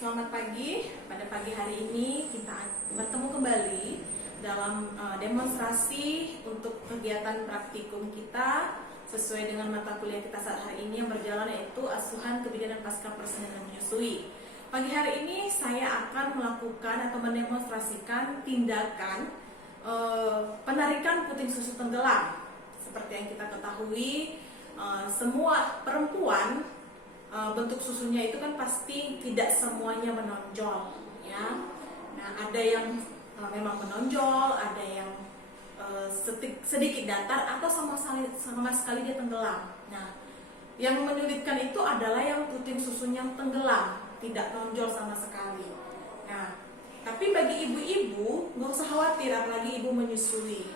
Selamat pagi. Pada pagi hari ini kita bertemu kembali dalam demonstrasi untuk kegiatan praktikum kita sesuai dengan mata kuliah kita saat hari ini yang berjalan, yaitu asuhan kebidanan pasca persalinan menyusui. Pagi hari ini saya akan melakukan atau mendemonstrasikan tindakan penarikan puting susu tenggelam. Seperti yang kita ketahui, semua perempuan bentuk susunya itu kan pasti tidak semuanya menonjol, ya. Nah, ada yang memang menonjol, ada yang sedikit datar, atau sama sekali dia tenggelam. Nah, yang menyulitkan itu adalah yang puting susunya tenggelam, tidak nonjol sama sekali. Nah, tapi bagi ibu-ibu nggak usah khawatir, apalagi ibu menyusui.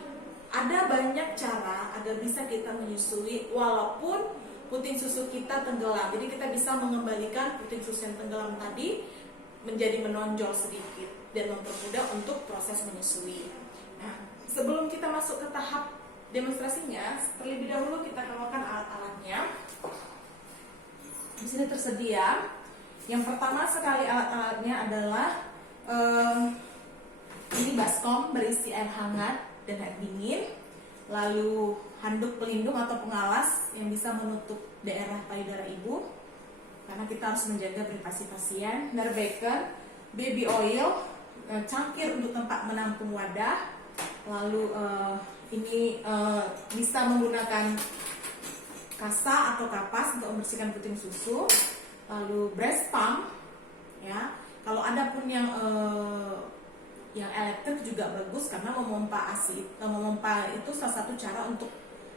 Ada banyak cara agar bisa kita menyusui walaupun puting susu kita tenggelam. Jadi kita bisa mengembalikan puting susu yang tenggelam tadi menjadi menonjol sedikit dan mempermudah untuk proses menyusui. Nah, sebelum kita masuk ke tahap demonstrasinya, terlebih dahulu kita kenalkan alat-alatnya. Di sini tersedia. Yang pertama sekali alat-alatnya adalah ini baskom berisi air hangat dan air dingin. Lalu handuk pelindung atau pengalas yang bisa menutup daerah payudara ibu, karena kita harus menjaga privasi pasien. Nerve bacon, baby oil, cangkir untuk tempat menampung wadah. Lalu ini bisa menggunakan kasa atau kapas untuk membersihkan puting susu. Lalu breast pump, ya. Kalau ada pun yang elektrik juga bagus, karena memompa itu salah satu cara untuk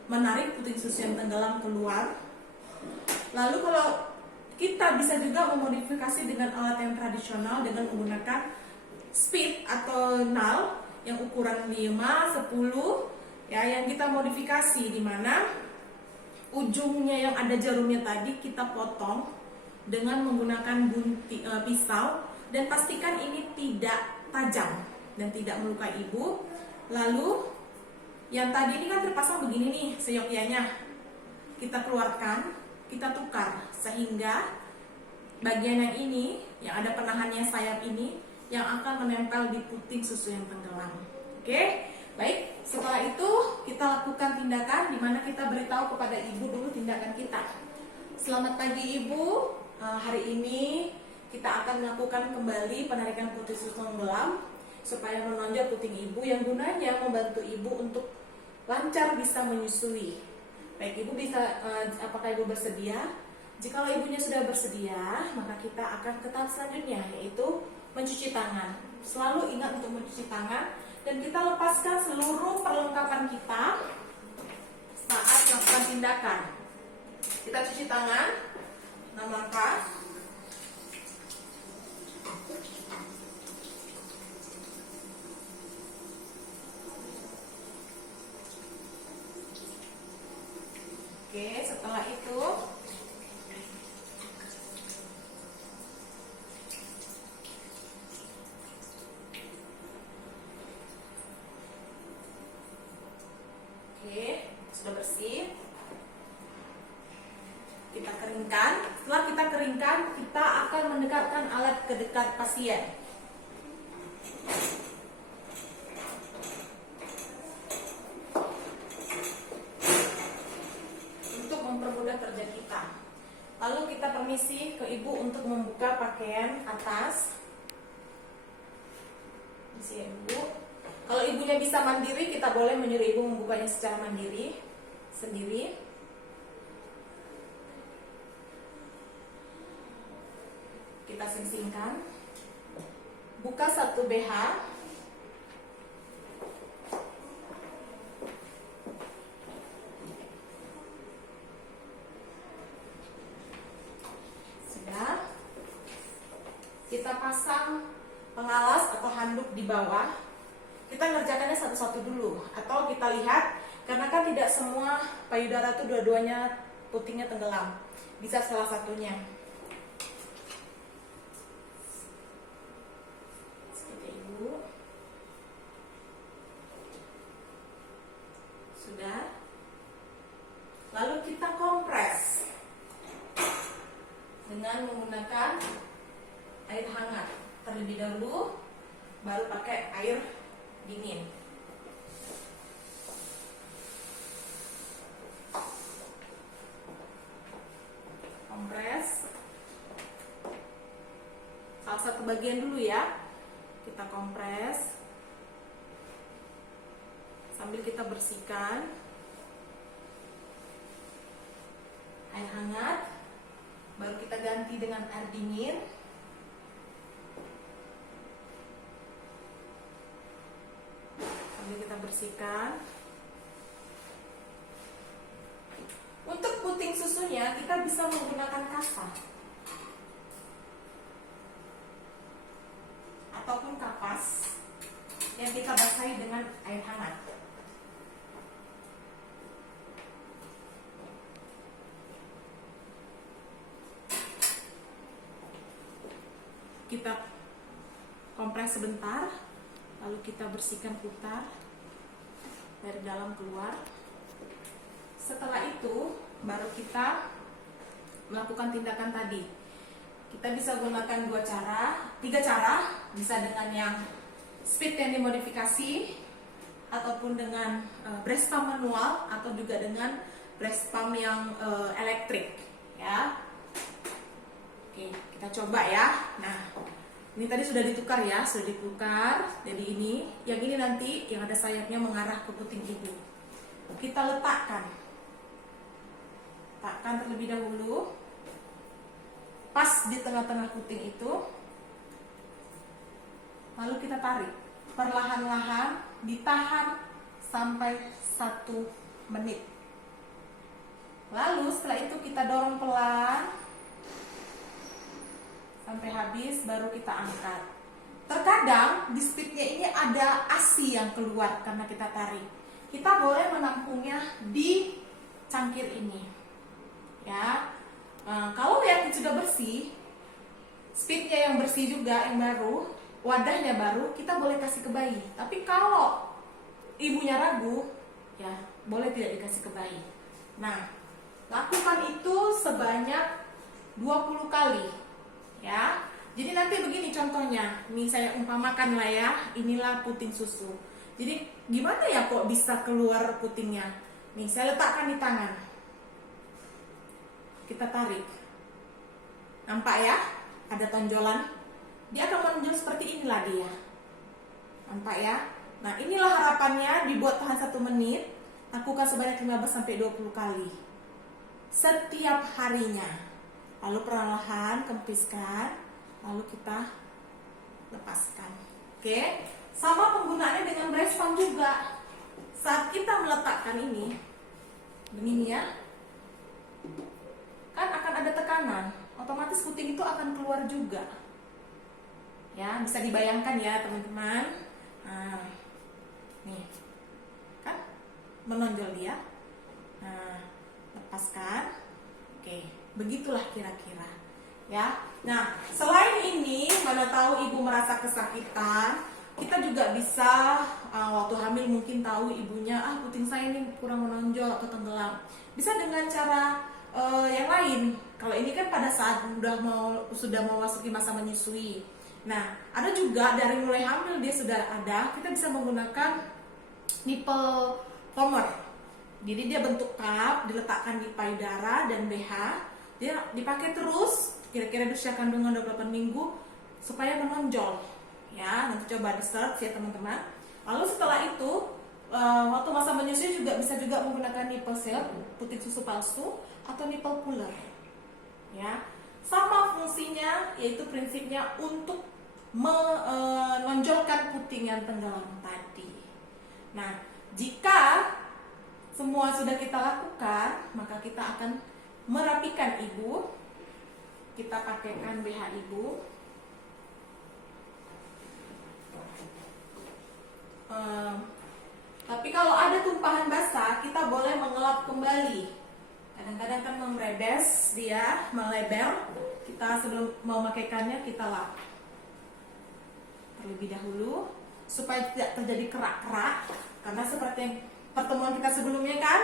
menarik puting susu yang tenggelam keluar. Lalu kalau kita bisa juga memodifikasi dengan alat yang tradisional dengan menggunakan speed atau nal yang ukuran 5, 10, ya, yang kita modifikasi, di mana ujungnya yang ada jarumnya tadi kita potong dengan menggunakan pisau, dan pastikan ini tidak tajam dan tidak melukai ibu. Lalu yang tadi ini kan terpasang begini nih seyogyanya, kita keluarkan, kita tukar, sehingga bagian yang ini yang ada penahannya sayap ini yang akan menempel di puting susu yang tenggelam. Oke, baik. Setelah itu kita lakukan tindakan di mana kita beritahu kepada ibu dulu tindakan kita. Selamat pagi ibu. Hari ini kita akan melakukan kembali penarikan puting susu tenggelam supaya menonjol puting ibu, yang gunanya membantu ibu untuk lancar bisa menyusui. Baik, ibu bisa, apakah ibu bersedia? Jika ibunya sudah bersedia, maka kita akan ke tahap selanjutnya, yaitu mencuci tangan. Selalu ingat untuk mencuci tangan, dan kita lepaskan seluruh perlengkapan kita saat melakukan tindakan. Kita cuci tangan 6 langkah. Oke, setelah itu sudah bersih. Kita keringkan. Setelah kita keringkan, kita akan mendekatkan alat ke dekat pasien. Kerja kita. Lalu kita permisi ke ibu untuk membuka pakaian atas. Permisi ya ibu. Kalau ibunya bisa mandiri, kita boleh menyuruh ibu membukanya secara mandiri sendiri. Kita sing-singkan. Buka satu BH. Kita pasang pengalas atau handuk di bawah. Kita ngerjakannya satu-satu dulu, atau kita lihat, karena kan tidak semua payudara itu dua-duanya putingnya tenggelam, bisa salah satunya. Seperti ibu. Sudah. Lalu kita kompres dengan menggunakan air hangat terlebih dahulu, baru pakai air dingin. Kompres salah satu bagian dulu ya, kita kompres sambil kita bersihkan. Air hangat baru kita ganti dengan air dingin. Sambil kita bersihkan. Untuk puting susunya kita bisa menggunakan kasa ataupun kapas yang kita basahi dengan air hangat. Kita kompres sebentar, lalu kita bersihkan putar dari dalam keluar. Setelah itu baru kita melakukan tindakan tadi. Kita bisa gunakan 3 cara, bisa dengan yang speed yang dimodifikasi, ataupun dengan breast pump manual, atau juga dengan breast pump yang elektrik ya. Oke, kita coba ya. Nah, ini tadi sudah ditukar ya, sudah ditukar. Jadi yang ini nanti yang ada sayapnya mengarah ke puting ibu. Kita letakkan terlebih dahulu, pas di tengah-tengah puting itu. Lalu kita tarik perlahan-lahan, ditahan sampai 1 menit. Lalu setelah itu kita dorong pelan sampai habis, baru kita angkat. Terkadang di speednya ini ada ASI yang keluar karena kita tarik. Kita boleh menampungnya di cangkir ini ya. Kalau yang sudah bersih, speednya yang bersih juga, yang baru, wadahnya baru, kita boleh kasih ke bayi. Tapi kalau ibunya ragu, ya boleh tidak dikasih ke bayi. Nah, lakukan itu sebanyak 20 kali ya. Jadi nanti begini contohnya, nih saya umpamakan lah ya, inilah puting susu. Jadi gimana ya kok bisa keluar putingnya? Nih saya letakkan di tangan, kita tarik, nampak ya, ada tonjolan, dia akan menonjol seperti inilah dia, nampak ya. Nah inilah harapannya, dibuat tahan 1 menit, lakukan sebanyak 15-20 kali setiap harinya. Lalu perlahan kempiskan, lalu kita lepaskan. Oke, sama penggunaannya dengan breast pump juga. Saat kita meletakkan ini, begini ya, kan akan ada tekanan, otomatis puting itu akan keluar juga. Ya, bisa dibayangkan ya teman-teman. Nah, nih, kan menonjol dia. Nah, lepaskan. Oke, begitulah kira-kira ya. Nah, selain ini, mana tahu ibu merasa kesakitan, kita juga bisa waktu hamil mungkin tahu ibunya, puting saya ini kurang menonjol atau tenggelam. Bisa dengan cara yang lain. Kalau ini kan pada saat sudah mau masuki masa menyusui. Nah, ada juga dari mulai hamil dia sudah ada, kita bisa menggunakan nipple former. Jadi dia bentuk cup, diletakkan di payudara dan BH. Dia dipakai terus, kira-kira usia kandungan 28 minggu supaya menonjol. Ya, nanti coba di search ya teman-teman. Lalu setelah itu, waktu masa menyusui bisa juga menggunakan nipple seal, puting susu palsu, atau nipple puller. Ya, sama fungsinya, yaitu prinsipnya untuk menonjolkan puting yang tenggelam tadi. Nah, jika semua sudah kita lakukan, maka kita akan merapikan ibu. Kita pakaikan BH ibu. Tapi kalau ada tumpahan basah, kita boleh mengelap kembali. Kadang-kadang kan merebes dia, melebar. Kita sebelum mau memakaikannya, kita lap terlebih dahulu supaya tidak terjadi kerak-kerak. Karena seperti yang pertemuan kita sebelumnya kan,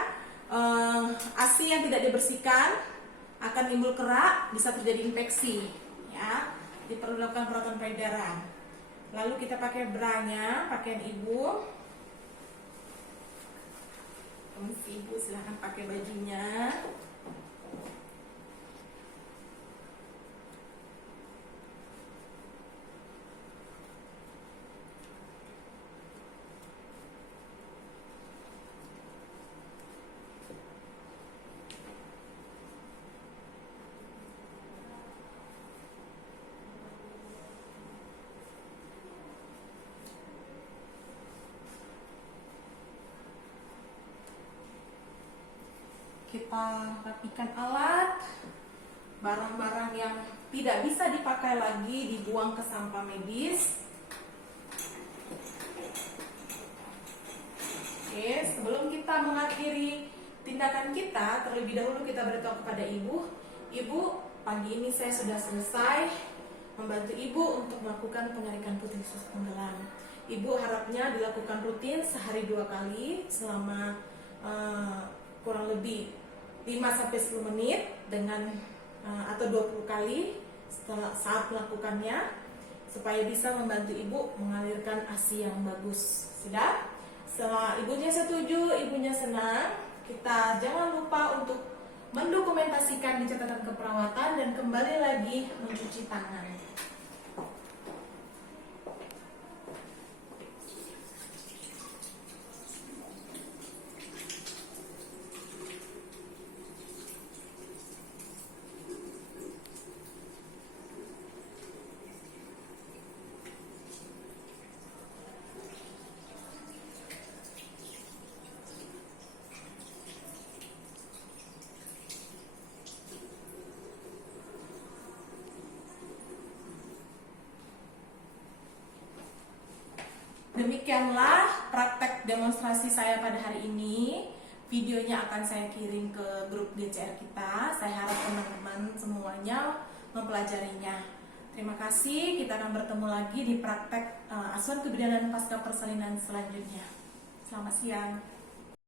ASI yang tidak dibersihkan akan timbul kerak, bisa terjadi infeksi ya. Perlu dilakukan perawatan payudara. Lalu kita pakai branya, pakaian ibu. Ibu silahkan pakai bajunya. Kita rapikan alat, barang-barang yang tidak bisa dipakai lagi dibuang ke sampah medis. Oke, sebelum kita mengakhiri tindakan kita, terlebih dahulu kita beritahu kepada ibu, ibu, pagi ini saya sudah selesai membantu ibu untuk melakukan penarikan puting susu tenggelam. Ibu harapnya dilakukan rutin sehari 2 kali selama kurang lebih 5-10 menit dengan atau 20 kali saat melakukannya, supaya bisa membantu ibu mengalirkan ASI yang bagus. Sudah? Setelah ibunya setuju, ibunya senang, kita jangan lupa untuk mendokumentasikan di catatan keperawatan dan kembali lagi mencuci tangan. Demikianlah praktek demonstrasi saya pada hari ini. Videonya akan saya kirim ke grup DCR kita. Saya harap teman-teman semuanya mempelajarinya. Terima kasih. Kita akan bertemu lagi di praktek asuhan kebidanan pasca persalinan selanjutnya. Selamat siang.